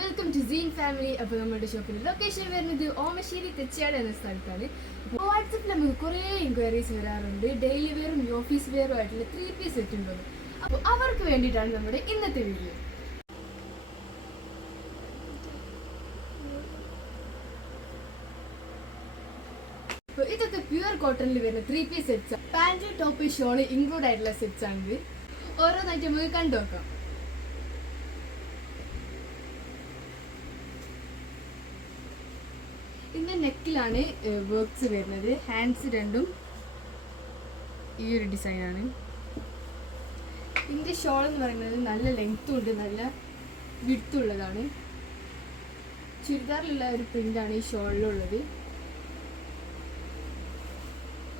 Welcome two scene family. അപ്പോൾ നമ്മുടെ ഷോപ്പിന്റെ ലൊക്കേഷൻ വരുന്നത് ഓമശ്ശേരി തെച്ചിയാട് എന്ന സ്ഥലത്താണ്. അപ്പോൾ വാട്സപ്പിൽ നമുക്ക് കുറേ എൻക്വയറീസ് വരാറുണ്ട്. ഡെയിലി വെയറും ഓഫീസ് വെയറും ആയിട്ടുള്ള 3 പീസ് സെറ്റ് ഉണ്ടോ. അപ്പോൾ അവർക്ക് വേണ്ടിയിട്ടാണ് നമ്മുടെ ഇന്നത്തെ വീഡിയോ. അപ്പോൾ ഇതൊക്കെ പ്യുവർ കോട്ടണിൽ വരുന്ന 3 piece sets. Pant, top, shawl include ആയിട്ടുള്ള സെറ്റ്സ് ആണ്. ഓരോന്നായിട്ട് നമുക്ക് കണ്ടു നോക്കാം. ഇതിൻ്റെ നെക്കിലാണ് വർക്ക്സ് വരുന്നത്. ഹാൻഡ്സ് രണ്ടും ഈ ഒരു ഡിസൈനാണ്. ഇതിൻ്റെ ഷോൾ എന്ന് പറയുന്നത് നല്ല ലെങ്ത്തും ഉണ്ട്, നല്ല വിഡ്ത്തും ഉള്ളതാണ്. ചുരിദാറിലുള്ള ഒരു പ്രിൻ്റാണ് ഈ ഷോളിലുള്ളത്.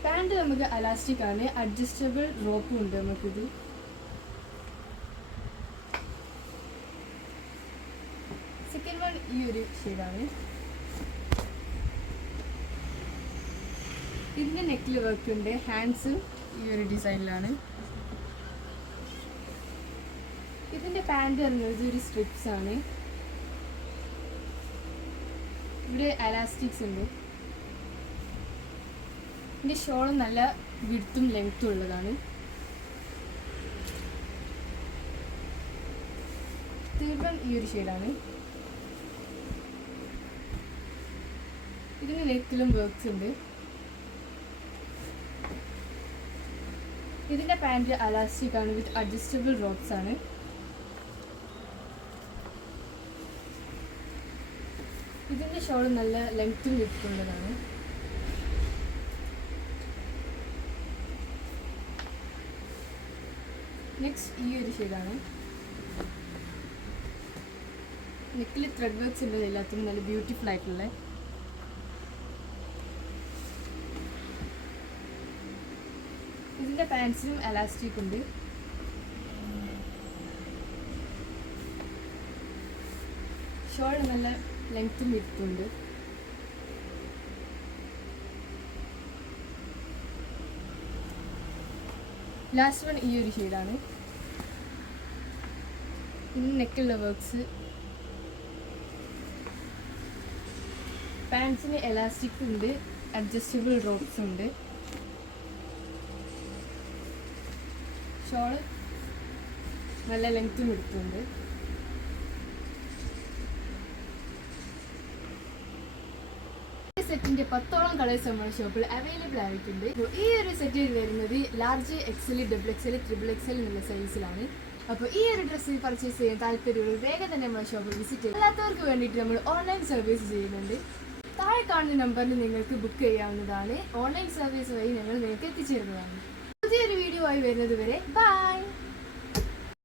പാൻറ് നമുക്ക് അലാസ്റ്റിക് ആണ്, അഡ്ജസ്റ്റബിൾ റോപ്പും ഉണ്ട് നമുക്കിത്. സെക്കൻഡ് വൺ ഈ ഒരു ഷെയ്ഡാണ്. ഇതിൻ്റെ നെക്കിൽ വർക്ക് ഉണ്ട്, ഹാൻഡ്സും ഈ ഒരു ഡിസൈനിലാണ്. ഇതിൻ്റെ പാൻറ് പറയുന്നത് ഒരു സ്ട്രിപ്സ് ആണ്. ഇവിടെ അലാസ്റ്റിക്സ് ഉണ്ട്. ഇതിൻ്റെ ഷോളും നല്ല വിഡ്ത്തും ലെങ്ത്തും ഉള്ളതാണ്. തീർച്ചയായും ഈ ഒരു ഷെയ്ഡാണ്. ഇതിന് നെക്കിലും വർക്ക്സ് ഉണ്ട്. ഇതിൻ്റെ പാൻറ് അലാസ്റ്റിക് ആണ് വിത്ത് അഡ്ജസ്റ്റബിൾ റോപ്സ് ആണ്. ഇതിൻ്റെ ഷോൾ നല്ല ലെങ്ത്തും വിട്ടുള്ളതാണ്. നെക്സ്റ്റ് ഈ ഒരു ഷെയ്ഡാണ്. നെക്കിൽ ത്രെഡ് വർക്ക്സ് ഉണ്ട്, എല്ലാത്തിനും നല്ല ബ്യൂട്ടിഫുൾ ആയിട്ടുള്ള. ഇതിൻ്റെ പാൻസിനും എലാസ്റ്റിക് ഉണ്ട്. ഷോൾ നല്ല ലെങ്ത്തും വിഡ്ത്തും ഉണ്ട്. ലാസ്റ്റ് വൺ ഈ ഒരു ഷെയ്ഡാണ്. ഇതിന് നെക്കുള്ള വർക്ക്സ്. പാൻസിന് എലാസ്റ്റിക് ഉണ്ട്, അഡ്ജസ്റ്റബിൾ റോപ്സ് ഉണ്ട്. ഷോള് നല്ല ലെങ്ത്തും എടുത്തുണ്ട്. സെറ്റിന്റെ 10ഓളം കളേഴ്സ് നമ്മുടെ ഷോപ്പിൽ അവൈലബിൾ ആയിട്ടുണ്ട്. ഈ ഒരു സെറ്റിൽ വരുന്നത് ലാർജ്, XL, XXL, XXL എന്നുള്ള സൈസിലാണ്. അപ്പോൾ ഈ ഒരു ഡ്രസ്സ് പർച്ചേസ് ചെയ്യാൻ താല്പര്യമുള്ള വേഗം തന്നെ നമ്മുടെ ഷോപ്പിൽ വിസിറ്റ് ചെയ്യും. അല്ലാത്തവർക്ക് വേണ്ടിയിട്ട് നമ്മൾ ഓൺലൈൻ സർവീസ് ചെയ്യുന്നുണ്ട്. താഴെ കാണുന്ന നമ്പറിൽ നിങ്ങൾക്ക് ബുക്ക് ചെയ്യാവുന്നതാണ്. ഓൺലൈൻ സർവീസ് വഴി ഞങ്ങൾ നിങ്ങൾക്ക് എത്തിച്ചേരുന്നതാണ്. പുതിയൊരു വീഡിയോ ആയി വരുന്നത് വരെ ബൈ.